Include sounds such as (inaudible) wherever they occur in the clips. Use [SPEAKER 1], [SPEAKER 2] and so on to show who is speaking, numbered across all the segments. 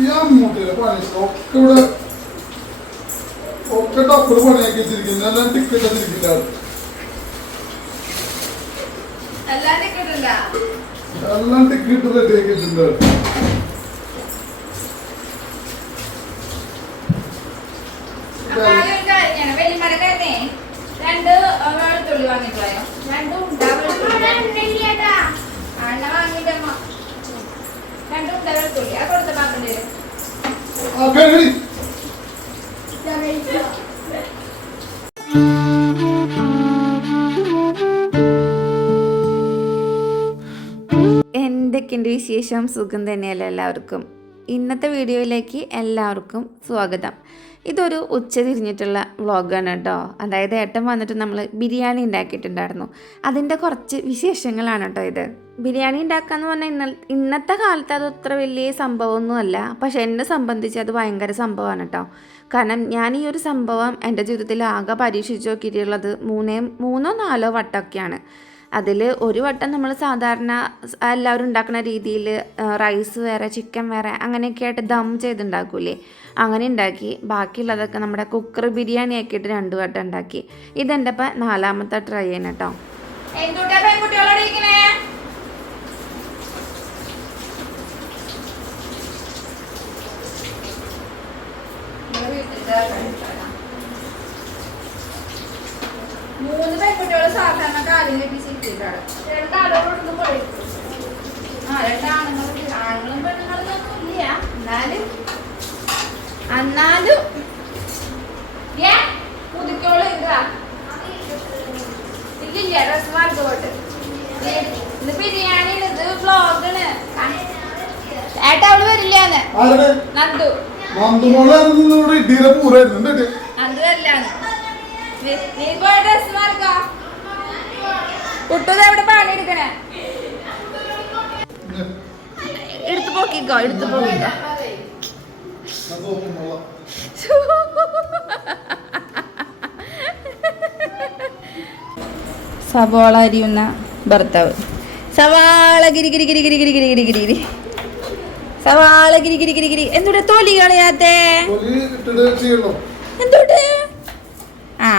[SPEAKER 1] ഞാൻ മൂട്ടില്ല പണി ഒക്കെ ഇവിടെ ഒക്കെ ടപ്പർ പണിയാക്കി വെച്ചിരിക്കുന്നു. എല്ലാം ടിക്കറ്റ് വെച്ചിരിക്കില്ല
[SPEAKER 2] എല്ലാം
[SPEAKER 1] ടിക്കറ്റ് റെഡിയാക്കി വെച്ചിട്ടുണ്ട്
[SPEAKER 2] രണ്ട് വെളുത്തുള്ളി വാങ്ങിക്കോയോ രണ്ടും ഉണ്ടാവും വാങ്ങിട്ടമ്മ രണ്ടും ഉണ്ടാ വെളുത്തുള്ളി ആ കൊടുത്ത പാക്കണ്ടി വരും
[SPEAKER 3] എന്തൊക്കെയുണ്ട് വിശേഷം? സുഖം തന്നെയല്ല എല്ലാവർക്കും? ഇന്നത്തെ വീഡിയോയിലേക്ക് എല്ലാവർക്കും സ്വാഗതം. ഇതൊരു ഉച്ചതിരിഞ്ഞിട്ടുള്ള വ്ളോഗാണ് കേട്ടോ. അതായത് ഏട്ടൻ വന്നിട്ട് നമ്മൾ ബിരിയാണി ഉണ്ടാക്കിയിട്ടുണ്ടായിരുന്നു. അതിന്റെ കുറച്ച് വിശേഷങ്ങളാണ് കേട്ടോ ഇത്. ബിരിയാണി ഉണ്ടാക്കാന്ന് പറഞ്ഞാൽ ഇന്ന ഇന്നത്തെ കാലത്ത് അത് അത്ര വലിയ സംഭവമൊന്നുമല്ല. പക്ഷെ എന്നെ സംബന്ധിച്ച് അത് ഭയങ്കര സംഭവമാണ് കേട്ടോ. കാരണം ഞാൻ ഈ ഒരു സംഭവം എന്റെ ജീവിതത്തിൽ ആകെ പരീക്ഷിച്ച് നോക്കിയിട്ടുള്ളത് മൂന്നേ മൂന്നോ നാലോ വട്ടമൊക്കെയാണ്. അതിൽ ഒരു വട്ടം നമ്മൾ സാധാരണ എല്ലാവരും ഉണ്ടാക്കുന്ന രീതിയിൽ റൈസ് വേറെ ചിക്കൻ വേറെ അങ്ങനെയൊക്കെ ആയിട്ട് ദം ചെയ്തുണ്ടാക്കൂലേ അങ്ങനെ ഉണ്ടാക്കി. ബാക്കിയുള്ളതൊക്കെ നമ്മുടെ കുക്കർ ബിരിയാണി ആക്കിയിട്ട് രണ്ട് വട്ടം ഉണ്ടാക്കി. ഇതെന്റെ ഇപ്പം നാലാമത്തെ ട്രൈ ചെയ്യണം കേട്ടോ
[SPEAKER 2] ഇരിക്കണേ? മൂന്ന് പെൺകുട്ടികൾ സാധാരണ കാര്യം കെട്ടി ചിരിച്ചിട്ടാണ് രണ്ടാളോടൊന്നും പറയും ആ രണ്ടാണുങ്ങളും ആണുങ്ങളും പെണ്ണുങ്ങളും ഒന്നും ഇല്ല. എന്നാലും എന്നാലും. ഏ? പുതുക്കോൾ ഇതാ. ഇല്ലില്ല ഡ്രസ് മാർക്ക് പോട്ട് ഇത് ബിരിയാണി ഇത് വ്ളോഗാണ് ഏട്ടാ അവൾ വരില്ലാന്ന്. നന്ദു.
[SPEAKER 1] ഇടിയിലെ
[SPEAKER 2] നന്ദു വരില്ലാന്ന്. എവിടെ പണി എടുക്കണേ?
[SPEAKER 3] എടുത്തു പോക്കിക്കോ എടുത്തു പോക്കിക്കോ.
[SPEAKER 2] സവാള അരിയുന്ന ഭർത്താവ്. സവാള ഗിരി ഗിരി ഗിരി ഗിരി ഗിരി ഗിരി ഗിരി ഗിരി. ഗിരി സവാള ഗിരി ഗിരി ഗിരി ഗിരി. എന്തുടെ തൊലി കളയാത്തേ
[SPEAKER 1] തൊലി ഇട്ടിട്ട് ചെയ്യണോ
[SPEAKER 2] എന്തുട്ട് ആ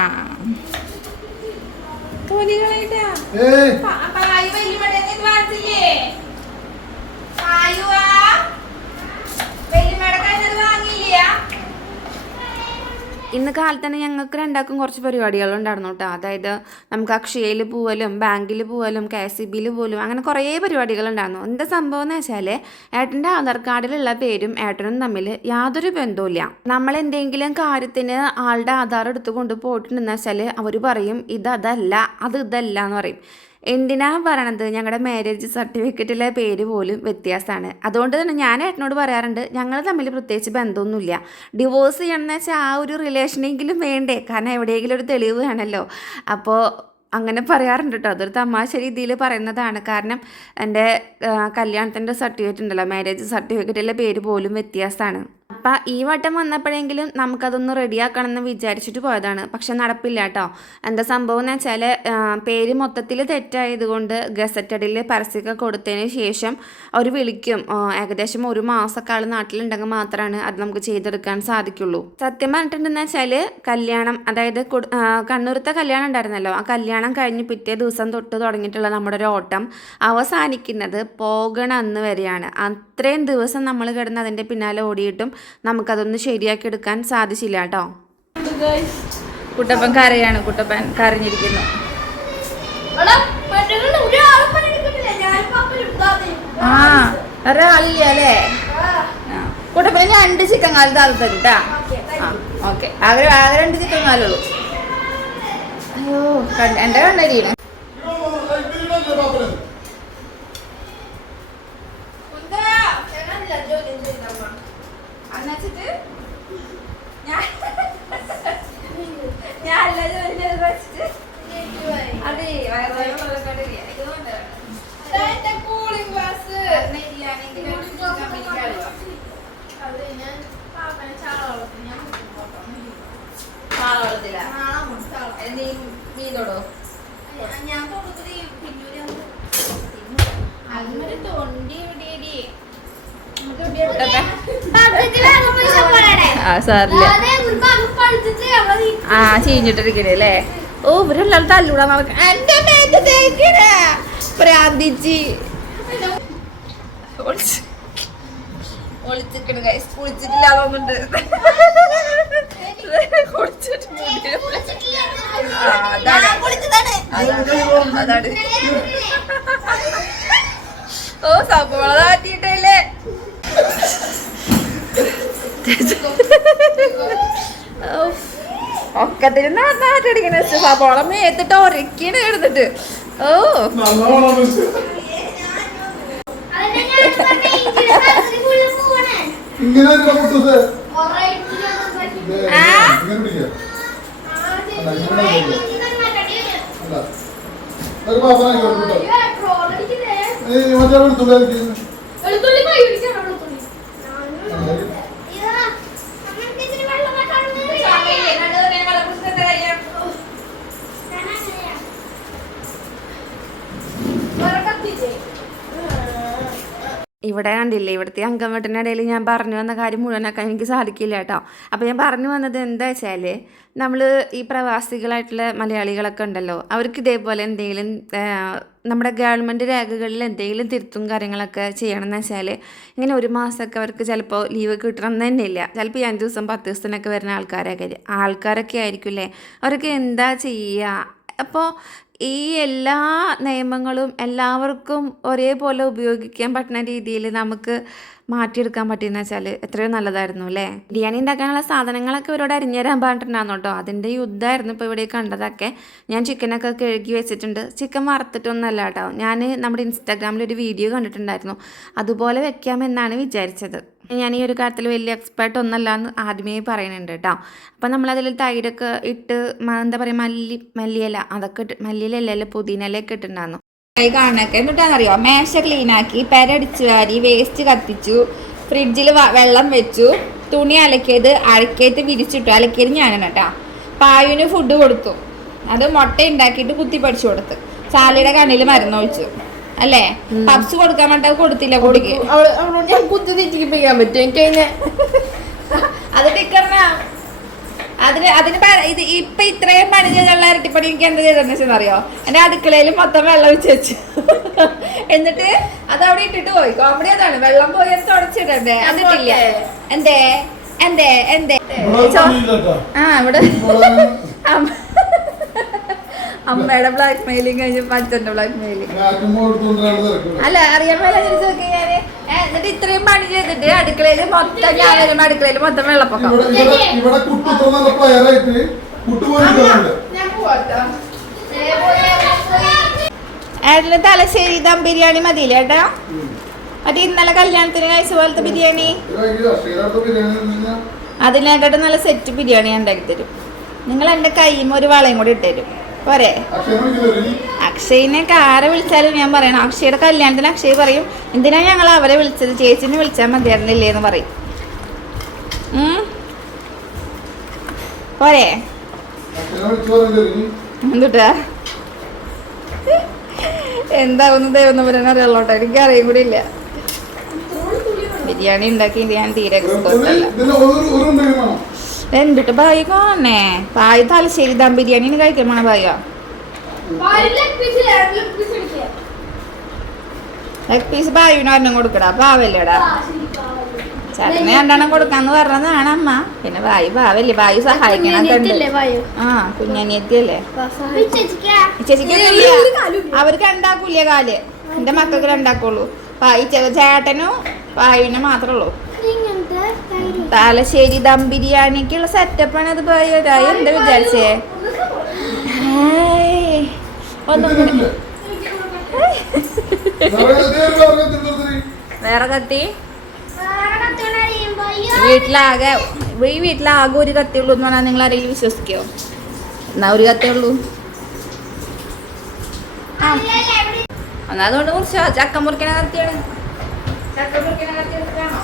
[SPEAKER 2] തൊലി കളയട്ടാ
[SPEAKER 1] ഏയ്
[SPEAKER 2] പായു വെല്ലുമട വാങ്ങിച്ചില്ലേ പായുവാ വെല്ലുമട കഴിഞ്ഞത് വാങ്ങിയില്ല
[SPEAKER 3] ഇന്ന് കാലത്ത് തന്നെ ഞങ്ങൾക്ക് രണ്ടാക്കും കുറച്ച് പരിപാടികളുണ്ടായിരുന്നു കേട്ടോ. അതായത് നമുക്ക് അക്ഷയയിൽ പോവലും ബാങ്കിൽ പോവലും കെ എസ് സി ബിയിൽ പോലും അങ്ങനെ കുറേ പരിപാടികളുണ്ടായിരുന്നു. എന്താ സംഭവം എന്ന് വെച്ചാൽ ഏട്ടന്റെ ആധാർ കാർഡിലുള്ള പേരും ഏട്ടനും തമ്മിൽ യാതൊരു ബന്ധവുമില്ല. നമ്മൾ എന്തെങ്കിലും കാര്യത്തിന് ആളുടെ ആധാർ എടുത്തുകൊണ്ട് പോയിട്ടുണ്ടെന്ന് വെച്ചാൽ അവർ പറയും ഇത് അതല്ല അത് ഇതല്ല എന്ന് പറയും. എന്തിനാ പറയണത്? ഞങ്ങളുടെ മാരേജ് സർട്ടിഫിക്കറ്റിലെ പേര് പോലും വ്യത്യാസമാണ്. അതുകൊണ്ട് തന്നെ ഞാൻ ഏട്ടനോട് പറയാറുണ്ട് ഞങ്ങൾ തമ്മിൽ പ്രത്യേകിച്ച് ബന്ധമൊന്നുമില്ല. ഡിവോഴ്സ് ചെയ്യണമെന്ന് വെച്ചാൽ ആ ഒരു റിലേഷനെങ്കിലും വേണ്ടേ? കാരണം എവിടെയെങ്കിലും ഒരു തെളിവ് വേണമല്ലോ അപ്പോൾ അങ്ങനെ പറയാറുണ്ട് കേട്ടോ അതൊരു തമാശ രീതിയിൽ പറയുന്നതാണ്. കാരണം എന്റെ കല്യാണത്തിന്റെ സർട്ടിഫിക്കറ്റ് ഉണ്ടല്ലോ. മാരേജ് സർട്ടിഫിക്കറ്റിലെ പേര് പോലും വ്യത്യാസമാണ്. അപ്പം ഈ വട്ടം വന്നപ്പോഴെങ്കിലും നമുക്കതൊന്ന് റെഡിയാക്കണം എന്ന് വിചാരിച്ചിട്ട് പോയതാണ്. പക്ഷെ നടപ്പില്ല കേട്ടോ എന്താ സംഭവം എന്ന് വെച്ചാൽ പേര് മൊത്തത്തിൽ തെറ്റായതുകൊണ്ട് ഗസറ്റഡിൽ പരസ്യമൊക്കെ കൊടുത്തതിന് ശേഷം അവർ വിളിക്കും. ഏകദേശം ഒരു മാസമൊക്കെ ആൾ നാട്ടിലുണ്ടെങ്കിൽ മാത്രമാണ് അത് നമുക്ക് ചെയ്തെടുക്കാൻ സാധിക്കുള്ളൂ. സത്യം പറഞ്ഞിട്ടുണ്ടെന്ന് വെച്ചാൽ കല്യാണം അതായത് കണ്ണൂരത്തെ കല്യാണം ഉണ്ടായിരുന്നല്ലോ. ആ കല്യാണം കഴിഞ്ഞ് പിറ്റേ ദിവസം തൊട്ട് തുടങ്ങിയിട്ടുള്ള നമ്മുടെ ഒരു ഓട്ടം അവസാനിക്കുന്നത് പോകണ അന്ന് വരെയാണ്. അത്രയും ദിവസം നമ്മൾ കിടന്ന് അതിന്റെ പിന്നാലെ ഓടിയിട്ടും നമുക്കതൊന്ന് ശരിയാക്കി എടുക്കാൻ സാധിച്ചില്ല കേട്ടോ.
[SPEAKER 2] കുട്ടപ്പൻ കരയാണ്. കുട്ടപ്പൻ കരഞ്ഞിരിക്കുന്നു. ആ ഒരാളില്ല അല്ലേ. കുട്ടപ്പന് രണ്ട് ചിക്കൻ കാലത്ത് അത് തരും കേട്ടാ ഓക്കെ. ആകെ ആകെ രണ്ട് ചിക്കൻ കാലുള്ളൂ അയ്യോ കണ്ണ് എന്റെ കണ്ണരിയാണ് എന്നുവെച്ചിട്ട്
[SPEAKER 4] ഞാൻ ഞാൻ എല്ലാ
[SPEAKER 2] ജോലി ചെയ്ത് വെച്ചിട്ട്
[SPEAKER 4] അതെ
[SPEAKER 3] വയറുവേദന കൂളിംഗ്
[SPEAKER 4] ഗ്ലാസ് ഇല്ലാണെങ്കിൽ ചാളവളത്തിലാ നീ നീ തൊടോ ഞാൻ തൊടുത്തത് പിന്നൂര് അങ്ങനെ തൊണ്ടി
[SPEAKER 3] ആ ചീഞ്ഞിട്ടിരിക്കണേ അല്ലേ? ഓ ഇവരെല്ലാം തല്ലൂടാ നടക്ക എന്റെ കുളിച്ചിട്ടില്ല ആ. അതാണ്. ഓ സംഭവം. ഒക്കത്തിന് നാട്ടടിക്കണ സബോളം മേത്തിട്ട് ഒരക്കീണ് എടുത്തിട്ട് ഓ.
[SPEAKER 1] നല്ല മണം വെച്ച്.
[SPEAKER 4] അതന്നെ ഞാൻ പറഞ്ഞെ, ഇഞ്ചിയുടെ സാധനത്തിന് full പോവാണ്.
[SPEAKER 1] ഇങ്ങനെ ഒരു മുട്ടൂസേ.
[SPEAKER 4] കുറേ ഇഞ്ചി ഒന്നും പറ്റി-
[SPEAKER 1] ദേ,
[SPEAKER 3] ആ?
[SPEAKER 1] ഇങ്ങനെ പിടിക്കുക.
[SPEAKER 4] ആ, ശരി. കുറേ ഇഞ്ചി നന്നാക്കണ്ടി വരും.
[SPEAKER 1] അല്ല. ഇതൊക്കെ പാപ്പനാക്കി കൊടുക്കും കേട്ടോ.
[SPEAKER 4] അയ്യോ, troll അടിക്കുന്നേ.
[SPEAKER 1] ഏയ് മറ്റേ വെളുത്തുള്ളി അരയ്ക്കുന്നു.
[SPEAKER 4] വെളുത്തുള്ളി കൈ പിടിച്ചാണോ വെളുത്തുള്ളി? ഇതാ, നമ്മൾക്ക് ഇച്ചിരി വെള്ളം വെക്കാനുള്ളത് ഞാൻ അങ്ങനെയാ. വേറെ കത്തിച്ചേ.
[SPEAKER 5] ഇവിടെ കണ്ടില്ലേ? ഇവിടുത്തെ അംഗംവെട്ടിന്റെ ഇടയിൽ ഞാൻ പറഞ്ഞു വന്ന കാര്യം മുഴുവനാക്കാൻ എനിക്ക് സാധിക്കില്ല കേട്ടോ. അപ്പോൾ ഞാൻ പറഞ്ഞു വന്നത് എന്താ വെച്ചാൽ നമ്മൾ ഈ പ്രവാസികളായിട്ടുള്ള മലയാളികളൊക്കെ ഉണ്ടല്ലോ അവർക്ക് ഇതേപോലെ എന്തെങ്കിലും നമ്മുടെ ഗവൺമെന്റ് രേഖകളിൽ എന്തെങ്കിലും തിരുത്തും കാര്യങ്ങളൊക്കെ ചെയ്യണമെന്ന് വെച്ചാൽ ഇങ്ങനെ ഒരു മാസമൊക്കെ അവർക്ക് ചിലപ്പോൾ ലീവ് കിട്ടണം തന്നെ ഇല്ല ചിലപ്പോൾ ഈ അഞ്ച് ദിവസം പത്ത് ദിവസത്തിനൊക്കെ വരുന്ന ആൾക്കാരൊക്കെ ആൾക്കാരൊക്കെ ആയിരിക്കും അല്ലേ? അവരൊക്കെ എന്താ ചെയ്യുക? അപ്പോൾ ഈ എല്ലാ നിയമങ്ങളും എല്ലാവർക്കും ഒരേപോലെ ഉപയോഗിക്കാൻ പറ്റുന്ന രീതിയിൽ നമുക്ക് മാറ്റിയെടുക്കാൻ പറ്റിയെന്ന് വെച്ചാൽ എത്രയോ നല്ലതായിരുന്നു അല്ലേ? ബിരിയാണി ഉണ്ടാക്കാനുള്ള സാധനങ്ങളൊക്കെ ഇവരോട് അരിഞ്ഞുതരാൻ പറഞ്ഞിട്ടുണ്ടായിരുന്നു കേട്ടോ. അതിന്റെ യുദ്ധമായിരുന്നു ഇപ്പോൾ ഇവിടെ കണ്ടതൊക്കെ. ഞാൻ ചിക്കനൊക്കെ കഴുകി വെച്ചിട്ടുണ്ട്. ചിക്കൻ വറുത്തിട്ടൊന്നുമല്ല കേട്ടോ. ഞാൻ നമ്മുടെ ഇൻസ്റ്റാഗ്രാമിൽ ഒരു വീഡിയോ കണ്ടിട്ടുണ്ടായിരുന്നു. അതുപോലെ വെക്കാമെന്നാണ് വിചാരിച്ചത്. ഞാൻ ഈ ഒരു കാര്യത്തിൽ വലിയ എക്സ്പേർട്ട് ഒന്നല്ല എന്ന് ആദ്യമേ പറയുന്നുണ്ട് കേട്ടോ അപ്പം നമ്മളതിൽ തൈരൊക്കെ ഇട്ട് എന്താ പറയുക മല്ലി മല്ലിയില അതൊക്കെ ഇട്ട് മല്ലിയിലല്ല പുതിനയിലൊക്കെ ഇട്ടിട്ടുണ്ടായിരുന്നു.
[SPEAKER 3] കൈ കാണൊക്കെ എന്നിട്ടാണെന്നറിയോ മേശ ക്ലീനാക്കി പെരടിച്ചു വാരി വേസ്റ്റ് കത്തിച്ചു ഫ്രിഡ്ജിൽ വെള്ളം വെച്ചു തുണി അലക്കിയത് അലക്കിയത് വിരിച്ചിട്ടു അലക്കിയത് ഞാനാണ് കേട്ടോ പായുവിന് ഫുഡ് കൊടുത്തു. അത് മുട്ട ഉണ്ടാക്കിയിട്ട് കുത്തി പഠിച്ചു കൊടുത്ത്. ചാലിയുടെ കണ്ണിൽ മരുന്നൊഴിച്ചു അല്ലേ? പബ്സ് കൊടുക്കാൻ വേണ്ടി കൊടുത്തില്ല കുടിക്ക്.
[SPEAKER 2] അവൾ അവളോട് ഞാൻ കുത്തി തെറ്റിപ്പിക്കാൻ പറ്റും. എനിക്ക് അതിനെ (laughs)
[SPEAKER 3] അത് ടിക്കറിനാ. അതിന് ഇത് ഇപ്പൊ ഇത്രയും പണി ചെയ്തുള്ള ഇരട്ടിപ്പണി എനിക്ക് എന്താ ചെയ്തെന്ന് വെച്ചെന്നറിയോ? എന്റെ അടുക്കളയിൽ മൊത്തം വെള്ളം ഒഴിച്ച് വെച്ചു (laughs) എന്നിട്ട് അത് അവിടെ ഇട്ടിട്ട് പോയി. കോമഡി അതാണ്. വെള്ളം പോയി അത് തുടച്ചിടണ്ടേ? എന്നിട്ടില്ല? എന്തേ? എന്തേ? എന്തേ? ആ ഇവിടെ. (laughs) അമ്മയുടെ ബ്ലാക്ക് മെയിലിങ് കഴിഞ്ഞപ്പോ അച്ഛന്റെ ബ്ലാക്ക് മെയിലിങ്. അല്ല അറിയാൻ മേലെ തിരിച്ചു നോക്കി ഞാൻ എന്നിട്ട് ഇത്രയും പണി ചെയ്തിട്ട് അടുക്കളയിൽ മൊത്തം ഞാൻ വരുമ്പോ അടുക്കളയിൽ മൊത്തം വെള്ളപ്പൊക്കം ഏട്ടന് തലശ്ശേരി ദം ബിരിയാണി മതിയില്ലേ ഏട്ടാ? മറ്റേ ഇന്നലെ കല്യാണത്തിന് കഴിച്ച പോലത്തെ ബിരിയാണി. അതിനേക്കാട്ട് നല്ല സെറ്റ് ബിരിയാണി ഞാൻ ഉണ്ടാക്കി തരും. നിങ്ങൾ എന്റെ കൈമ ഒരു വളയും കൂടി ഇട്ടുതരും പോരെ. അക്ഷയിനെ ആരെ വിളിച്ചാലും ഞാൻ പറയണം. അക്ഷയുടെ കല്യാണത്തിന് അക്ഷയ് പറയും എന്തിനാ ഞങ്ങൾ അവരെ വിളിച്ചത്? ചേച്ചിനെ വിളിച്ചാൽ മതിയായിരുന്നില്ലേ? എന്ന് പറയും? പോരെ. എന്തുട്ടാ? എന്താവുന്ന ദൈവം പറയാൻ അറിയുള്ളൂട്ടോ എനിക്ക് അറിയും കൂടി ഇല്ല. ബിരിയാണി ഉണ്ടാക്കി ഞാൻ തീരെ എക്സ്പേർട്ട് എന്തിട്ട് ഭായി കാണേ ഭായി തലശ്ശേരി ദം ബിരിയാണി കഴിക്കാൻ
[SPEAKER 4] piece പിടിക്കുക.
[SPEAKER 3] ലെഗ് പീസ് ബായുവിന് ഒരെണ്ണം കൊടുക്കടാ പാവല്ലേടാ. ചേട്ടന് രണ്ടെണ്ണം കൊടുക്കാന്ന് പറഞ്ഞതാണ് അമ്മ. പിന്നെ ഭായി പാവല്ലേ ബായി സഹായിക്കണൊക്കെ ഉണ്ട്. ആ കുഞ്ഞനിയത്തിയല്ലേ
[SPEAKER 4] ചേച്ചിക്കാ?
[SPEAKER 3] അവർക്ക് രണ്ടാക്കൂല്ലേ കാൽ? എന്റെ മക്കൾക്ക് ചേ- ചേട്ടനും പായുവിനെ മാത്രമേ ഉള്ളൂ. താലശ്ശേരി ദം ബിരിയാണിക്കുള്ള സെറ്റപ്പാണ് അത് പോയതായി എന്താ വിചാരിച്ചേ? ഹായ്. ഒന്നും കൂടി വേറെ കത്തി. വീട്ടിലാകെ ഈ വീട്ടിലാകെ ഒരു കത്തിയുള്ളൂ എന്ന് പറഞ്ഞാൽ നിങ്ങൾ ആരെങ്കിലും വിശ്വസിക്കോ? എന്നാ ഒരു കത്തിയുള്ളൂ.
[SPEAKER 4] ഉള്ളൂ
[SPEAKER 3] എന്നാ അതുകൊണ്ട് മുറിച്ചോ ചക്ക മുറിക്കണ കത്തിയാണ്. ചക്ക മുറിക്കണ കത്തി എടുത്തിട്ടാണോ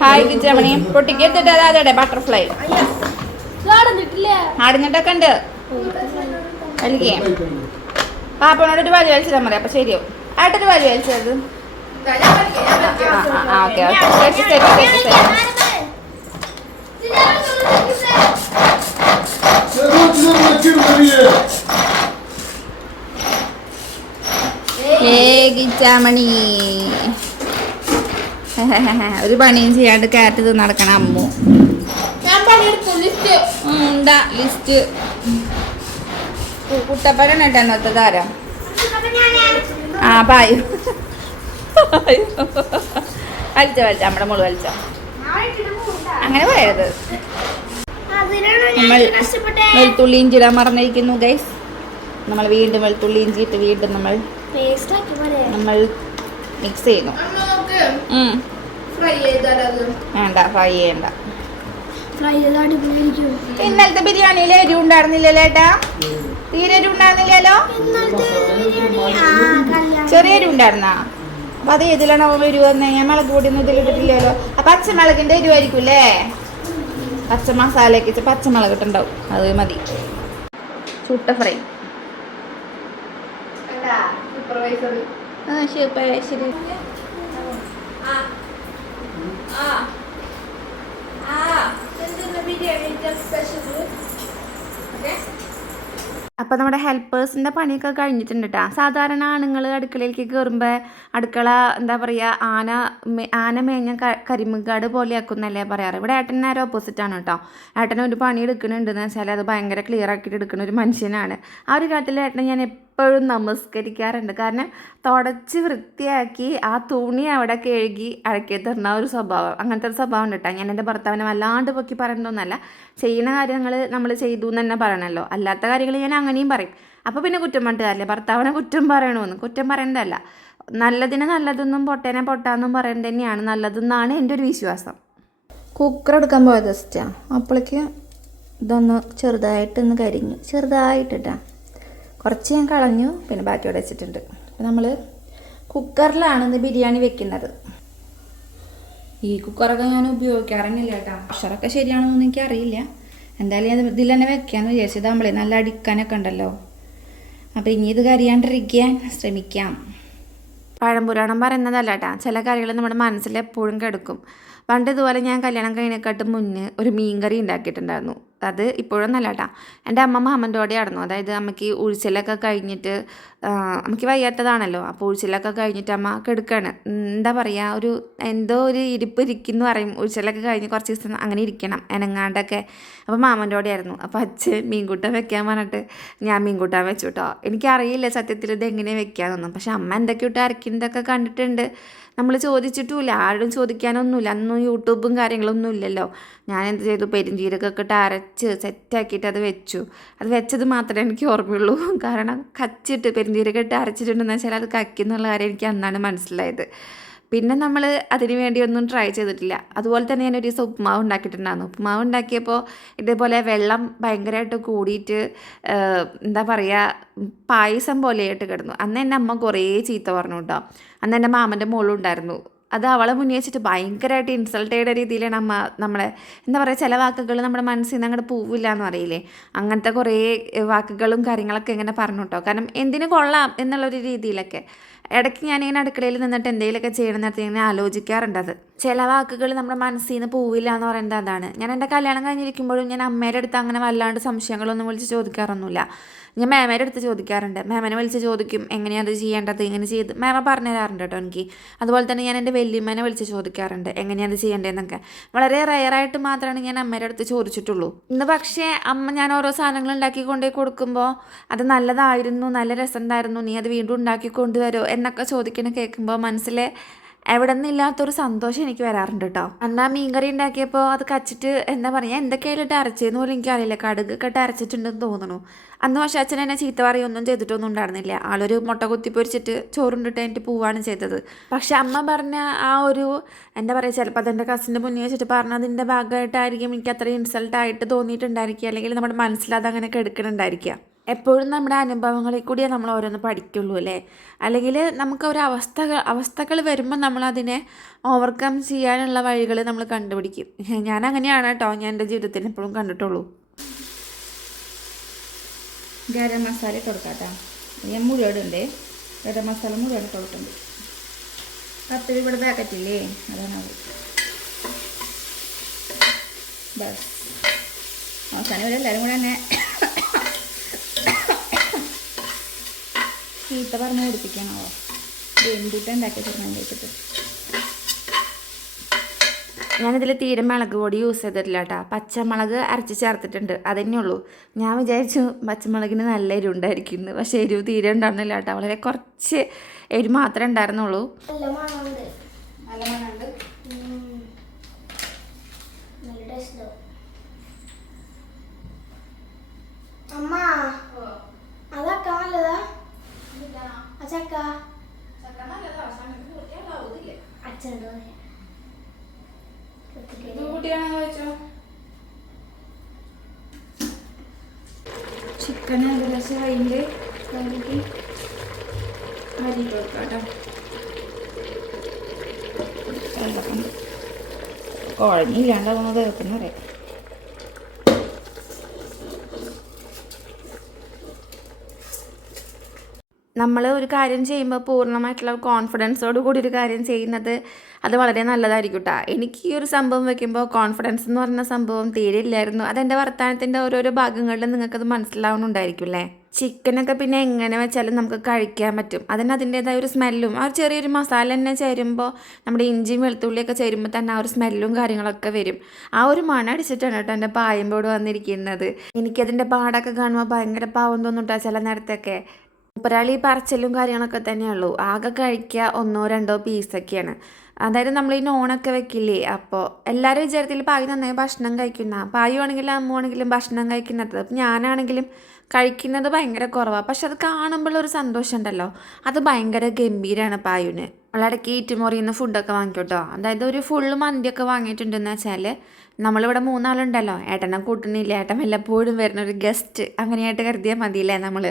[SPEAKER 3] ഹായ് കിച്ചമണി പൊട്ടിക്ക് എടുത്തിട്ട് അതാ അതെ ബട്ടർഫ്ലൈ? ആടിഞ്ഞിട്ടൊക്കെ ഉണ്ട് വലിക്കേ പാപ്പനോട് ഒരു വലിയ വലിച്ചിടാൻ പറയാം അപ്പൊ ശരിയാവും. ഏട്ടന് വലിയ വലിച്ചത്.
[SPEAKER 2] ഇതാ, ഞാൻ വലിക്കാം, ഞാൻ വലിക്കാം.
[SPEAKER 3] ആ okay okay set set set ഒരു പണിയും ചെയ്യാണ്ട് കാറ്റ് തിന്ന് നടക്കണ അമ്മു.
[SPEAKER 6] പണിയെടുത്തു ലിസ്റ്റ്.
[SPEAKER 3] ഉണ്ടാ ലിസ്റ്റ്. കുട്ടപ്പനാണ് കേട്ടോ അന്നത്തെ താരം. ആ പായു. വലിച്ച വലിച്ച നമ്മുടെ മുൾ വലിച്ച. അങ്ങനെ പറയരുത് നമ്മൾ വെളുത്തുള്ളി ഇഞ്ചി ഇടാൻ മറന്നിരിക്കുന്നു ഗൈസ് നമ്മൾ വീണ്ടും വെളുത്തുള്ളി ഇഞ്ചി ഇട്ട് വീണ്ടും നമ്മൾ
[SPEAKER 4] പേസ്റ്റ്
[SPEAKER 3] നമ്മൾ മിക്സ് ചെയ്യുന്നു. വേണ്ട ഫ്രൈ ചെയ്യണ്ട. ഇന്നലത്തെ ബിരിയാണിയിൽ എരിവ് ഉണ്ടായിരുന്നില്ലല്ലോ ഏട്ടാ? തീരെ എരിവ് ഉണ്ടായിരുന്നില്ലല്ലോ? ചെറിയ എരിവ് ഉണ്ടായിരുന്നാ? അപ്പൊ അത് ഏതിലാണോ എരിവ് വന്നേ ഞാൻ മുളക് പൊടി ഒന്നും ഇതിലിട്ടിട്ടില്ലല്ലോ അപ്പൊ പച്ചമുളകിന്റെ എരിവായിരിക്കും അല്ലേ? പച്ച മസാലയൊക്കെ ഒക്കെ പച്ചമുളക് ഇട്ടുണ്ടാവും. അത് മതി. ചുട്ട ഫ്രൈ
[SPEAKER 6] സൂപ്പർവൈസർ
[SPEAKER 3] ആ ശരി ശരി അപ്പോൾ നമ്മുടെ ഹെൽപ്പേഴ്സിന്റെ പണിയൊക്കെ കഴിഞ്ഞിട്ടുണ്ട് കേട്ടോ സാധാരണ ആണുങ്ങൾ അടുക്കളയിലേക്ക് കയറുമ്പോൾ അടുക്കള എന്താ പറയുക ആന ആന മേഞ്ഞ കരിമുകാട് പോലെ ആക്കുന്നല്ലേ പറയാറ്. ഇവിടെ ഏട്ടൻ നേരെ ആണ് കേട്ടോ ഏട്ടൻ ഒരു പണി എടുക്കുന്നുണ്ടെന്ന് വെച്ചാൽ അത് ഭയങ്കര ക്ലിയർ ആക്കിയിട്ട് എടുക്കുന്ന ഒരു മനുഷ്യനാണ്. ആ ഒരു കാര്യത്തിൽ ഏട്ടനെ ഞാൻ എപ്പോഴും നമസ്കരിക്കാറുണ്ട്. കാരണം തുടച്ച് വൃത്തിയാക്കി ആ തുണി അവിടെ കഴുകി അഴക്കി തരുന്ന ഒരു സ്വഭാവം അങ്ങനത്തെ ഒരു സ്വഭാവം ഉണ്ട് കേട്ടോ ഞാൻ എന്റെ ഭർത്താവിനെ വല്ലാണ്ട് പൊക്കി പറയുന്നതൊന്നല്ല ചെയ്യുന്ന കാര്യങ്ങൾ നമ്മൾ ചെയ്തു എന്ന് തന്നെ പറയണല്ലോ. അല്ലാത്ത കാര്യങ്ങൾ ഞാൻ അങ്ങനെയും പറയും. അപ്പോൾ പിന്നെ കുറ്റം പറഞ്ഞിട്ട് കാര്യമില്ല. ഭർത്താവിനെ കുറ്റം പറയണമെന്ന് കുറ്റം പറയേണ്ടതല്ല. നല്ലതിന് നല്ലതെന്നും പൊട്ടേനെ പൊട്ടാന്നും പറയേണ്ടത് തന്നെയാണ്. നല്ലതെന്നാണ് എന്റെ ഒരു വിശ്വാസം. കുക്കർ എടുക്കാൻ പോയത് ജസ്റ്റാ അപ്പോഴേക്ക് ഇതൊന്ന് ചെറുതായിട്ടൊന്ന് കരിഞ്ഞു. ചെറുതായിട്ടിട്ടാ. കുറച്ച് ഞാൻ കളഞ്ഞു പിന്നെ ബാക്കി ഇവിടെ വെച്ചിട്ടുണ്ട്. അപ്പോൾ നമ്മൾ കുക്കറിലാണ് ഇന്ന് ബിരിയാണി വെക്കുന്നത്. ഈ കുക്കറൊക്കെ ഞാൻ ഉപയോഗിക്കാറന്നില്ല കേട്ടോ. പ്രഷറൊക്കെ ശരിയാണെന്നൊന്നും എനിക്കറിയില്ല. എന്തായാലും ഞാൻ ഇതിൽ തന്നെ വെക്കാമെന്ന് വിചാരിച്ചത് നമ്മളെ. നല്ല അടിക്കാനൊക്കെ ഉണ്ടല്ലോ. അപ്പോൾ ഇനി ഇത് കരിയാണ്ടിരിക്കാൻ ശ്രമിക്കാം. പഴംപുരാണം പറയുന്നതല്ല കേട്ടാ. ചില കറികൾ നമ്മുടെ മനസ്സിൽ എപ്പോഴും കിടക്കും. പണ്ട് ഇതുപോലെ ഞാൻ കല്യാണം കഴിഞ്ഞേക്കാട്ട് മുന്നേ ഒരു മീൻ മീൻകറി ഉണ്ടാക്കിയിട്ടുണ്ടായിരുന്നു. അത് ഇപ്പോഴും നല്ല കേട്ടോ എന്റെ അമ്മ മാമന്റെ ആയിരുന്നു അതായത് അമ്മയ്ക്ക് ഉഴിച്ചിലൊക്കെ കഴിഞ്ഞിട്ട് അമ്മയ്ക്ക് വയ്യാത്തതാണല്ലോ. അപ്പോൾ ഉഴിച്ചിലൊക്കെ കഴിഞ്ഞിട്ട് അമ്മ കെടുക്കാണ്. എന്താ പറയുക ഒരു എന്തോ ഒരു ഇരിപ്പ് ഇരിക്കുന്ന പറയും. ഉഴിച്ചിലൊക്കെ കഴിഞ്ഞ് കുറച്ച് ദിവസം അങ്ങനെ ഇരിക്കണം എനങ്ങാണ്ടൊക്കെ അപ്പോൾ മാമന്റെ ആയിരുന്നു. അപ്പോൾ അച്ഛൻ മീൻകൂട്ടം വെക്കാൻ പറഞ്ഞിട്ട് ഞാൻ മീൻകൂട്ടാൻ വെച്ചു കേട്ടോ. എനിക്കറിയില്ല സത്യത്തിൽ ഇത് എങ്ങനെ വെക്കാമെന്നൊന്നും പക്ഷെ അമ്മ എന്തൊക്കെ ഇട്ട് അരക്കുന്നതൊക്കെ കണ്ടിട്ടുണ്ട്. നമ്മൾ ചോദിച്ചിട്ടുമില്ല. ആരും ചോദിക്കാനൊന്നുമില്ല. അന്നും യൂട്യൂബും കാര്യങ്ങളൊന്നും ഇല്ലല്ലോ. ഞാൻ എന്ത് ചെയ്തു? പെരിഞ്ചീരകമൊക്കെ ഇട്ട് അരച്ച് സെറ്റാക്കിയിട്ട് അത് വെച്ചു. അത് വെച്ചത് മാത്രമേ എനിക്ക് ഓർമ്മയുള്ളൂ. (laughs) കാരണം കച്ചിട്ട് പെരിഞ്ചീരകം ഇട്ട് അരച്ചിട്ടുണ്ടെന്ന് വെച്ചാൽ അത് കക്കിന്നുള്ള കാര്യം എനിക്ക് അന്നാണ് മനസ്സിലായത്. പിന്നെ നമ്മൾ അതിന് വേണ്ടി ഒന്നും ട്രൈ ചെയ്തിട്ടില്ല. അതുപോലെ തന്നെ ഞാനൊരു ദിവസം ഉപ്പുമാവ് ഉണ്ടാക്കിയിട്ടുണ്ടായിരുന്നു. ഉപ്പുമാവ് ഉണ്ടാക്കിയപ്പോൾ ഇതേപോലെ വെള്ളം ഭയങ്കരമായിട്ട് കൂടിയിട്ട് എന്താ പറയുക പായസം പോലെയായിട്ട് കിടന്നു. അന്ന് എന്റെ അമ്മ കുറേ ചീത്ത പറഞ്ഞു കേട്ടോ. അന്ന് എന്റെ മാമന്റെ മോളും ഉണ്ടായിരുന്നു. അത് അവളെ മുന്നേ വെച്ചിട്ട് ഭയങ്കരമായിട്ട് ഇൻസൾട്ട് ചെയ്ത രീതിയിലാണ് അമ്മ നമ്മളെ എന്താ പറയുക ചില വാക്കുകൾ നമ്മുടെ മനസ്സിൽ നിന്ന് അങ്ങോട്ട് പോവില്ല എന്ന് പറയില്ലേ? അങ്ങനത്തെ കുറേ വാക്കുകളും കാര്യങ്ങളൊക്കെ ഇങ്ങനെ പറഞ്ഞു കേട്ടോ കാരണം എന്തിനു കൊള്ളാം എന്നുള്ളൊരു രീതിയിലൊക്കെ. ഇടയ്ക്ക് ഞാനിങ്ങനെ അടുക്കളയിൽ നിന്നിട്ട് എന്തെങ്കിലുമൊക്കെ ചെയ്യണം നേരത്തെ ഇങ്ങനെ ആലോചിക്കാറുണ്ട് അത്. ചില വാക്കുകൾ നമ്മുടെ മനസ്സിൽ നിന്ന് പോവില്ല എന്ന് പറയുന്നത് അതാണ്. ഞാൻ എന്റെ കല്യാണം കഴിഞ്ഞിരിക്കുമ്പോഴും ഞാൻ അമ്മയുടെ അടുത്ത് അങ്ങനെ വല്ലാണ്ട് സംശയങ്ങളൊന്നും വിളിച്ച് ചോദിക്കാറൊന്നുമില്ല. ഞാൻ മാമേന്റെ അടുത്ത് ചോദിക്കാറുണ്ട്. മാമനെ വിളിച്ച് ചോദിക്കും എങ്ങനെയാണ് അത് ചെയ്യേണ്ടത്? ഇങ്ങനെ ചെയ്ത് മാമ പറഞ്ഞു തരാറുണ്ട് കേട്ടോ എനിക്ക്. അതുപോലെ തന്നെ ഞാൻ എന്റെ വല്യമ്മേനെ വിളിച്ച് ചോദിക്കാറുണ്ട് എങ്ങനെയാണ് ചെയ്യേണ്ടതെന്നൊക്കെ? വളരെ റയറായിട്ട് മാത്രമാണ് ഞാൻ അമ്മയുടെ അടുത്ത് ചോദിച്ചിട്ടുള്ളൂ. ഇന്ന് പക്ഷേ അമ്മ ഞാൻ ഓരോ സാധനങ്ങൾ ഉണ്ടാക്കി കൊണ്ടുപോയി കൊടുക്കുമ്പോൾ അത് നല്ലതായിരുന്നു നല്ല രസമുണ്ടായിരുന്നു നീ അത് വീണ്ടും ഉണ്ടാക്കി കൊണ്ടുവരുമോ എന്നൊക്കെ ചോദിക്കണ കേൾക്കുമ്പോൾ മനസ്സിൽ എവിടെ നിന്നില്ലാത്തൊരു സന്തോഷം എനിക്ക് വരാറുണ്ട് കേട്ടോ അന്ന് മീൻകറി ഉണ്ടാക്കിയപ്പോൾ അത് കച്ചിട്ട് എന്താ പറയുക എന്തൊക്കെയായിട്ട് അരച്ചതെന്ന് പോലും എനിക്കറിയില്ല. കെട്ട് അരച്ചിട്ടുണ്ടെന്ന് തോന്നുന്നു. അന്ന് പക്ഷേ അച്ഛൻ എന്നെ ചീത്ത പറയുകയൊന്നും ചെയ്തിട്ടൊന്നും ഉണ്ടായിരുന്നില്ല. ആളൊരു മുട്ട കുത്തി പൊരിച്ചിട്ട് ചോറുണ്ടിട്ട് എനിക്ക് പോവാണ് ചെയ്തത്. പക്ഷെ അമ്മ പറഞ്ഞ ആ ഒരു എന്താ പറയുക ചിലപ്പോൾ അതെന്റെ കസിന്റെ മുന്നിൽ വെച്ചിട്ട് പറഞ്ഞതിന്റെ ഭാഗമായിട്ടായിരിക്കും എനിക്ക് അത്രയും ഇൻസൾട്ടായിട്ട് തോന്നിയിട്ടുണ്ടായിരിക്കുക. അല്ലെങ്കിൽ നമ്മുടെ മനസ്സിലത് അങ്ങനെയൊക്കെ കെടുക്കണുണ്ടായിരിക്കുക. എപ്പോഴും നമ്മുടെ അനുഭവങ്ങളിൽ കൂടിയേ നമ്മൾ ഓരോന്ന് പഠിക്കുള്ളൂ അല്ലേ? അല്ലെങ്കിൽ നമുക്ക് ഒരു അവസ്ഥകൾ അവസ്ഥകൾ വരുമ്പോൾ നമ്മളതിനെ ഓവർകം ചെയ്യാനുള്ള വഴികൾ നമ്മൾ കണ്ടുപിടിക്കും. (laughs) ഞാൻ അങ്ങനെയാണ് കേട്ടോ ഞാൻ എന്റെ ജീവിതത്തിൽ എപ്പോഴും കണ്ടിട്ടുള്ളൂ. ഗരം മസാല കൊടുക്കാം കേട്ടോ ഞാൻ മുഴുവടുണ്ട്.
[SPEAKER 2] ഗരം മസാല മുഴുവൻ കൊടുക്കുന്നുണ്ട് പത്ത് ഇവിടെ പാക്കറ്റില്ലേ അതാണ് അത്. ബസ്. അവസാനം ഇവിടെ എല്ലാവരും കൂടെ തന്നെ ചീത്ത പറഞ്ഞ് കൊടുപ്പിക്കണോ വേണ്ടിയിട്ട് ഉണ്ടാക്കിയ തരണം കഴിച്ചിട്ട്
[SPEAKER 3] ഞാനിതിൽ തീരെ മുളക് പൊടി യൂസ് ചെയ്തിട്ടില്ല കേട്ടോ പച്ചമുളക് അരച്ച് ചേർത്തിട്ടുണ്ട്. അതന്നെ ഉള്ളൂ. ഞാൻ വിചാരിച്ചു പച്ചമുളകിന് നല്ല എരിവ് ഉണ്ടായിരിക്കും പക്ഷേ എരിവ് തീരെ ഉണ്ടായിരുന്നില്ല കേട്ടോ വളരെ കുറച്ച് എരിവ് മാത്രമേ ഉണ്ടായിരുന്നുള്ളൂ
[SPEAKER 4] നല്ല മണമുണ്ട്
[SPEAKER 2] നല്ല മണമുണ്ട്
[SPEAKER 4] ഉം. നല്ല ടേസ്റ്റ് അമ്മ അതൊക്കെ നല്ലതാ ആ ചക്ക
[SPEAKER 2] വെച്ചോ ചിക്കൻ ഏകദേശം അതിന്റെ കഴുകി അരി കൊടുക്കാം കേട്ടോ കുഴഞ്ഞില്ലാണ്ടാവുന്നത് തീർക്കുന്ന
[SPEAKER 3] നമ്മൾ ഒരു കാര്യം ചെയ്യുമ്പോൾ പൂർണമായിട്ടുള്ള കോൺഫിഡൻസോട് കൂടി ഒരു കാര്യം ചെയ്യുന്നത് അത് വളരെ നല്ലതായിരിക്കും കേട്ടോ എനിക്ക് ഈ ഒരു സംഭവം വെക്കുമ്പോൾ കോൺഫിഡൻസ് എന്ന് പറഞ്ഞ സംഭവം തീരെ ഇല്ലായിരുന്നു. അതെന്റെ വർത്തമാനത്തിന്റെ ഓരോരോ ഭാഗങ്ങളിലും നിങ്ങൾക്കത് മനസ്സിലാവുന്നുണ്ടായിരിക്കും അല്ലേ ചിക്കനൊക്കെ പിന്നെ എങ്ങനെ വെച്ചാലും നമുക്ക് കഴിക്കാൻ പറ്റും. അതിന് അതിന്റേതായ ഒരു സ്മെല്ലും ആ ചെറിയൊരു മസാല തന്നെ ചേരുമ്പോൾ നമ്മുടെ ഇഞ്ചിയും വെളുത്തുള്ളിയൊക്കെ ചേരുമ്പോൾ തന്നെ ആ ഒരു സ്മെല്ലും കാര്യങ്ങളൊക്കെ വരും. ആ ഒരു മണം അടിച്ചിട്ടാണ് കേട്ടോ എന്റെ പായമ്പോട് വന്നിരിക്കുന്നത്. എനിക്കതിന്റെ പാടൊക്കെ കാണുമ്പോൾ ഭയങ്കര പാവം തോന്നുട്ടോ ചില നേരത്തൊക്കെ. മൂപ്പരാളി പറച്ചിലും കാര്യങ്ങളൊക്കെ തന്നെയുള്ളൂ. ആകെ കഴിക്കുക ഒന്നോ രണ്ടോ പീസൊക്കെയാണ് അതായത് നമ്മൾ ഈ നോണൊക്കെ വെക്കില്ലേ? അപ്പോൾ എല്ലാവരും വിചാരത്തിൽ പായി നന്നായി ഭക്ഷണം കഴിക്കുന്ന പായു ആണെങ്കിലും അമ്മ ആണെങ്കിലും ഭക്ഷണം കഴിക്കുന്നത്. അപ്പം ഞാനാണെങ്കിലും കഴിക്കുന്നത് ഭയങ്കര കുറവാണ് പക്ഷെ അത് കാണുമ്പോഴൊരു സന്തോഷം ഉണ്ടല്ലോ. അത് ഭയങ്കര ഗംഭീരമാണ് പായുവിന് വളരെ കീറ്റുമുറിയുന്ന ഫുഡൊക്കെ ഫുഡൊക്കെ വാങ്ങിക്കോട്ടോ. അതായത് ഒരു ഫുള്ള് മന്തിയൊക്കെ വാങ്ങിയിട്ടുണ്ടെന്ന് വെച്ചാൽ നമ്മളിവിടെ മൂന്നാളുണ്ടല്ലോ. ഏട്ടനെ കൂട്ടണില്ല ഏട്ടൻ വല്ലപ്പോഴും വരുന്ന ഒരു ഗസ്റ്റ് അങ്ങനെയായിട്ട് കരുതിയാൽ മതിയില്ലേ നമ്മൾ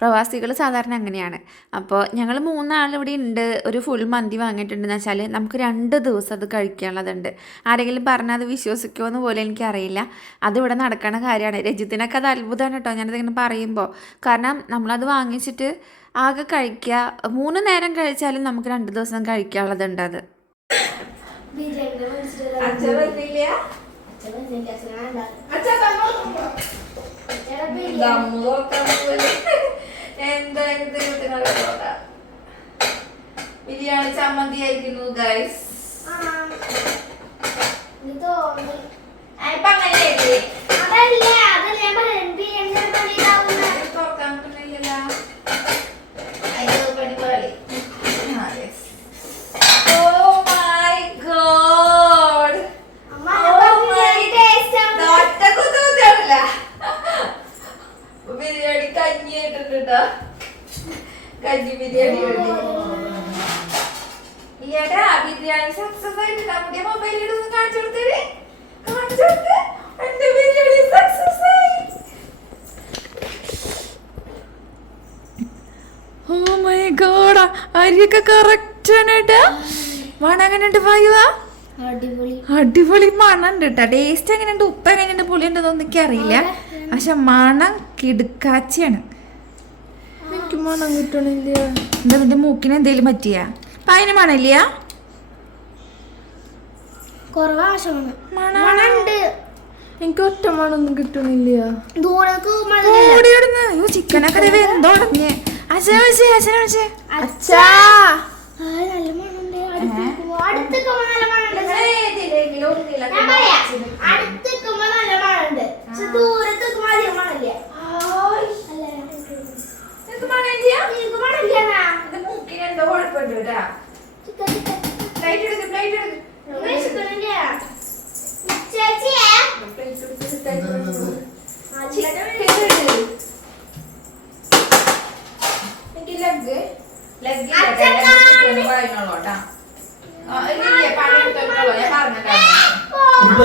[SPEAKER 3] പ്രവാസികൾ സാധാരണ അങ്ങനെയാണ്. അപ്പോൾ ഞങ്ങൾ മൂന്നാൾ ഇവിടെ ഉണ്ട് ഒരു ഫുൾ മന്തി വാങ്ങിയിട്ടുണ്ടെന്ന് വെച്ചാൽ നമുക്ക് രണ്ട് ദിവസം അത് കഴിക്കാനുള്ളതുണ്ട്. ആരെങ്കിലും പറഞ്ഞാൽ അത് വിശ്വസിക്കുമോ എന്ന് പോലും എനിക്കറിയില്ല. അതിവിടെ നടക്കണ കാര്യമാണ്. രജിത്തിനൊക്കെ അത് അത്ഭുതമാണ് കേട്ടോ. ഞാനതിങ്ങനെ പറയുമ്പോൾ കാരണം നമ്മളത് വാങ്ങിച്ചിട്ട് ആകെ കഴിക്കുക മൂന്ന് നേരം കഴിച്ചാലും നമുക്ക് രണ്ട് ദിവസം കഴിക്കാനുള്ളതുണ്ട് അത്.
[SPEAKER 2] അച്ഛൻ വരുന്നില്ല തുറക്കാൻ പോലെ എന്തായാലും ദൈവത്തിന് അറിയാം ബിരിയാണി ചമ്മന്തി ആയിരിക്കുന്നു ഗൈസ് ഇപ്പൊ അങ്ങനെയല്ലേ
[SPEAKER 4] അതല്ലേ അതല്ലേ ഞാൻ പറയുന്നത് ബിരിയാണി പണിയാവുന്ന
[SPEAKER 2] തുറക്കാൻ പറ്റില്ലല്ലോ അയ്യോ പണിപ്പാളി ഓ മൈ ഗോഡ്
[SPEAKER 4] അമ്മ ഞാൻ ബിരിയാണി ടേസ്റ്റ് ആണ്
[SPEAKER 2] ബിരിയാണി കഞ്ഞി ആയിട്ടുണ്ട് കഞ്ഞി ബിരിയാണി ഈയിടെ ബിരിയാണി സക്സസ് ആയിട്ടുണ്ട് നമ്മുടെ മൊബൈലിൽ ഒന്ന് കാണിച്ചു കൊടുത്തേ കാണിച്ചു കൊടുത്ത് എന്റെ ബിരിയാണി സക്സസ് ആയി ഓ മൈ ഗോഡ് അരിയൊക്കെ കറക്റ്റ് ആണ് കേട്ടാ മണം എങ്ങനെയുണ്ട് പറയുക
[SPEAKER 4] അടിപൊളി
[SPEAKER 2] മണം ഉണ്ട് കേട്ടോ ടേസ്റ്റ് എങ്ങനെയുണ്ട് ഉപ്പ് എങ്ങനെയുണ്ട് പുളി ഉണ്ടെന്നൊന്നും അറിയില്ല പക്ഷെ മണം കിടുക്കാച്ചിയാണ്.
[SPEAKER 6] എനിക്ക് മണം കിട്ടണില്ല.
[SPEAKER 2] എന്താ നിന്റെ മൂക്കിന് എന്തേലും പറ്റിയ? പായന് മണമില്ല?
[SPEAKER 4] കുറവ് ആവശ്യമാണ്
[SPEAKER 2] മണം.
[SPEAKER 4] മണുണ്ട്.
[SPEAKER 6] എനിക്ക് ഒറ്റ മണമൊന്നും കിട്ടണില്ല.
[SPEAKER 2] ചിക്കനൊക്കെ എന്തോ വെന്തോടഞ്ഞ്. അച്ഛനെ വിളിച്ചേ അച്ഛനെ വിളിച്ചേ
[SPEAKER 6] അച്ഛാ.
[SPEAKER 4] നല്ല മണുണ്ട് അടുത്തേക്കുമ്പോ നല്ല മണുണ്ട് ഞാൻ പറയാം. അടുത്തേക്കുമ്പോ നല്ല മണുണ്ട് പക്ഷെ ദൂരത്തേക്കുമ്പോ അധികം മണല്ലേ
[SPEAKER 2] എന്തോ കുഴപ്പമുണ്ട് കേട്ടാ. പ്ലേറ്റ് എടുക്ക് പ്ലേറ്റ് എടുക്ക്.
[SPEAKER 4] ചേച്ചിയെ
[SPEAKER 2] എനിക്ക് ലെഗ് ലെഗ്. പറയുന്നുള്ളൂ കേട്ടാ. പണിയെടുത്തോളൂ ഞാൻ പറഞ്ഞിട്ടായിരുന്നു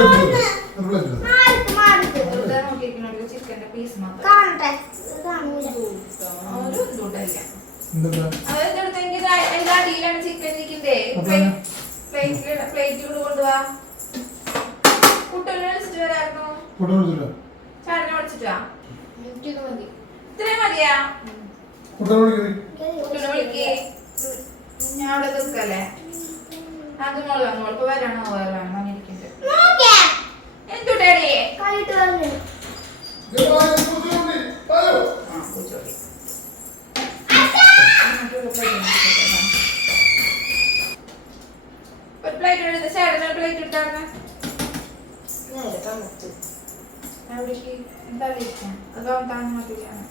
[SPEAKER 2] അവിടേക്ക് എന്താ വിളിക്കാൻ? അതോ താൻ മാറ്റിയാണ്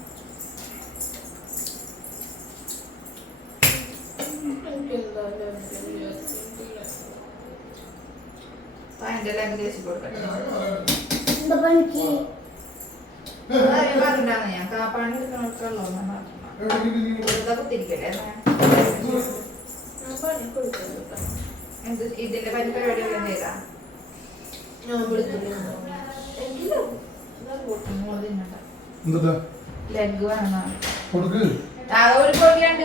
[SPEAKER 2] അതിന്റെ ലെഗ് വെച്ച് കൊടുക്കട്ടെ.
[SPEAKER 4] എന്താ
[SPEAKER 2] ഞാൻ കാപ്പാണി എടുക്കണോട്ടുള്ളൂ കുത്തിരിക്കല്ലേ? എന്ത് ഇതിന്റെ പരി പരിപാടി വല്ലതും ചെയ്താ?
[SPEAKER 1] എന്തുട്ടാ?
[SPEAKER 2] ലെഗ് വേണം ഒരു പൊടി രണ്ട്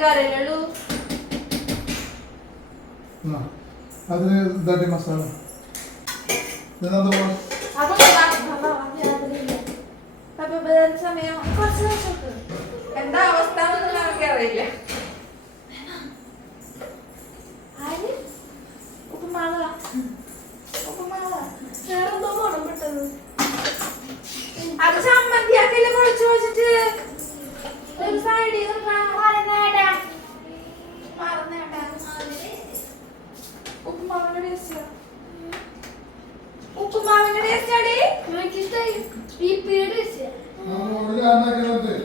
[SPEAKER 1] എന്നാ. അതിന് ഇതാട്ടി മസാല ഇതിനകത്ത് പോ.
[SPEAKER 2] സമയം കുറച്ച് ദിവസമൊക്കെ എന്താ അവസ്ഥ എന്നൊന്നും നമുക്കറിയില്ല ആര് ഉപ്പുമാവ ഉപ്പുമാവ
[SPEAKER 4] വേറെന്തോ പോണം പെട്ടെന്ന്
[SPEAKER 2] അത് ചമ്മന്തിയാക്കല്ലേ പൊളിച്ചു വെച്ചിട്ട് ഒരു സൈഡിൽ
[SPEAKER 4] മറന്നേടാ
[SPEAKER 2] മറന്നേട്ടാ ഉപ്പുമാവിന്റെ ടേസ്റ്റ് ഉപ്പുമാവിന്റെ ടേസ്റ്റ് ആടി
[SPEAKER 4] എനിക്കിഷ്ടായി ഈ പീഡ്
[SPEAKER 1] ആ മോളിൽ ആണ്ടാക്കിയതിനകത്ത്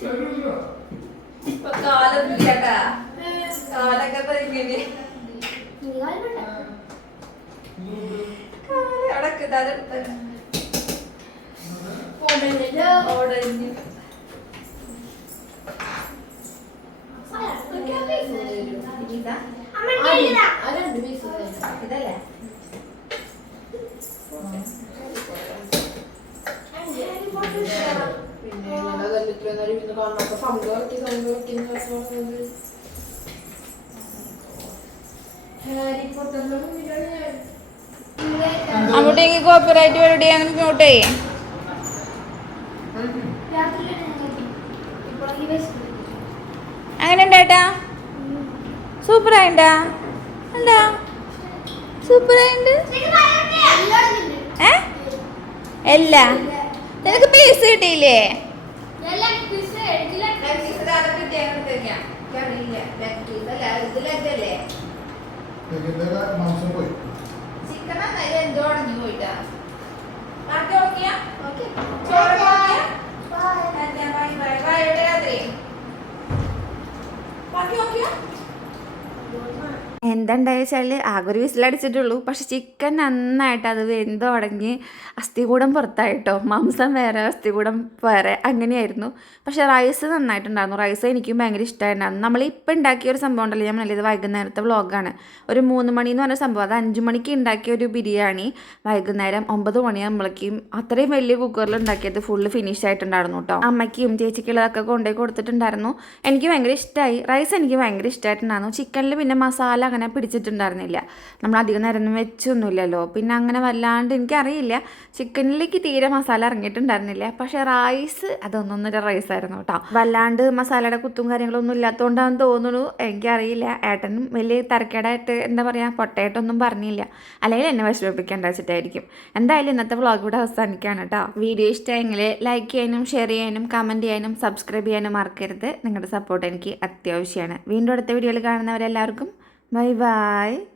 [SPEAKER 1] ശരിയല്ലോ.
[SPEAKER 2] ഇപ്പൊ കാലം ഇല്ലട്ടാ കാലൊക്കെ ഇങ്ങനെ ഓടഞ്ഞ് ഇതാ. ഇതല്ലേ?
[SPEAKER 6] പിന്നെ ഇങ്ങനെ അതല്ല ഇത്രയും നേരം ഇരുന്ന് കാണാത്ത സൗണ്ട് വെക്കി സൗണ്ട് വെക്കി
[SPEAKER 2] അങ്ങോട്ടേക്ക് കോപ്പിറൈറ്റ് പരിപാടി മ്യൂട്ട് ചെയ്യേ. അങ്ങനെ ഉണ്ടായിട്ടാ സൂപ്പർ ആയിട്ടാ എന്താ? സൂപ്പർ ആയിട്ട് ഏ? അല്ല നിനക്ക് പീസ് കിട്ടിയില്ലേ?
[SPEAKER 1] ഇതിന്റെ മാംസം പോയി.
[SPEAKER 2] ചിക്കൻ എന്തോ അടഞ്ഞു പോയിട്ടാ. ബാക്കി നോക്കിയാ
[SPEAKER 3] എന്തുണ്ടായ വെച്ചാൽ ആകെ ഒരു വിസിലടിച്ചിട്ടുള്ളൂ. പക്ഷെ ചിക്കൻ നന്നായിട്ട് അത് വെന്ത് ഉടങ്ങി അസ്ഥികൂടം പുറത്തായിട്ടോ. മാംസം വേറെ അസ്ഥികൂടം വേറെ അങ്ങനെയായിരുന്നു. പക്ഷെ റൈസ് നന്നായിട്ടുണ്ടായിരുന്നു. റൈസ് എനിക്കും ഭയങ്കര ഇഷ്ടമായിട്ടുണ്ടായിരുന്നു നമ്മൾ ഉണ്ടാക്കിയ ഒരു സംഭവം ഉണ്ടല്ലോ. ഞാൻ ഇത് വൈകുന്നേരത്തെ വ്ളോഗാണ്. ഒരു മൂന്ന് മണി എന്ന് പറഞ്ഞ സംഭവം. അത് അഞ്ച് മണിക്ക് ഉണ്ടാക്കിയ ഒരു ബിരിയാണി വൈകുന്നേരം ഒമ്പത് മണിയാകുമ്പോഴേക്കും അത്രയും വലിയ കുക്കറിൽ ഉണ്ടാക്കിയത് ഫുള്ള് ഫിനിഷ് ആയിട്ടുണ്ടായിരുന്നു കേട്ടോ അമ്മയ്ക്കും ചേച്ചിക്കുള്ളതൊക്കെ കൊണ്ടുപോയി കൊടുത്തിട്ടുണ്ടായിരുന്നു. എനിക്ക് ഭയങ്കര ഇഷ്ടമായി റൈസ് എനിക്ക് ഭയങ്കര ഇഷ്ടമായിട്ടുണ്ടായിരുന്നു ചിക്കനിൽ പിന്നെ മസാല അങ്ങനെ പിടിച്ചിട്ടുണ്ടായിരുന്നില്ല. നമ്മൾ അധികം നേരം വെച്ചൊന്നുമില്ലല്ലോ. പിന്നെ അങ്ങനെ വല്ലാണ്ട് എനിക്കറിയില്ല. ചിക്കനിലേക്ക് തീരെ മസാല ഇറങ്ങിയിട്ടുണ്ടായിരുന്നില്ല. പക്ഷേ റൈസ് അതൊന്നൊന്നര റൈസ് ആയിരുന്നു കേട്ടോ. വല്ലാണ്ട് മസാലയുടെ കുത്തും കാര്യങ്ങളൊന്നും ഇല്ലാത്തതുകൊണ്ടാണെന്ന് തോന്നുന്നു. എനിക്കറിയില്ല. ഏട്ടനും വലിയ തരക്കേടായിട്ട് എന്താ പറയുക പൊട്ടയായിട്ടൊന്നും പറഞ്ഞില്ല. അല്ലെങ്കിൽ എന്നെ വിഷമിപ്പിക്കേണ്ട വെച്ചിട്ടായിരിക്കും. എന്തായാലും ഇന്നത്തെ വ്ളോഗ് ഇവിടെ അവസാനിക്കുകയാണ് കേട്ടോ. വീഡിയോ ഇഷ്ടമായെങ്കിൽ ലൈക്ക് ചെയ്യാനും ഷെയർ ചെയ്യാനും കമന്റ് ചെയ്യാനും സബ്സ്ക്രൈബ് ചെയ്യാനും മറക്കരുത്. നിങ്ങളുടെ സപ്പോർട്ട് എനിക്ക് അത്യാവശ്യമാണ്. വീണ്ടും അടുത്ത വീഡിയോയിൽ കാണുന്നവരെല്ലാവർക്കും Bye bye.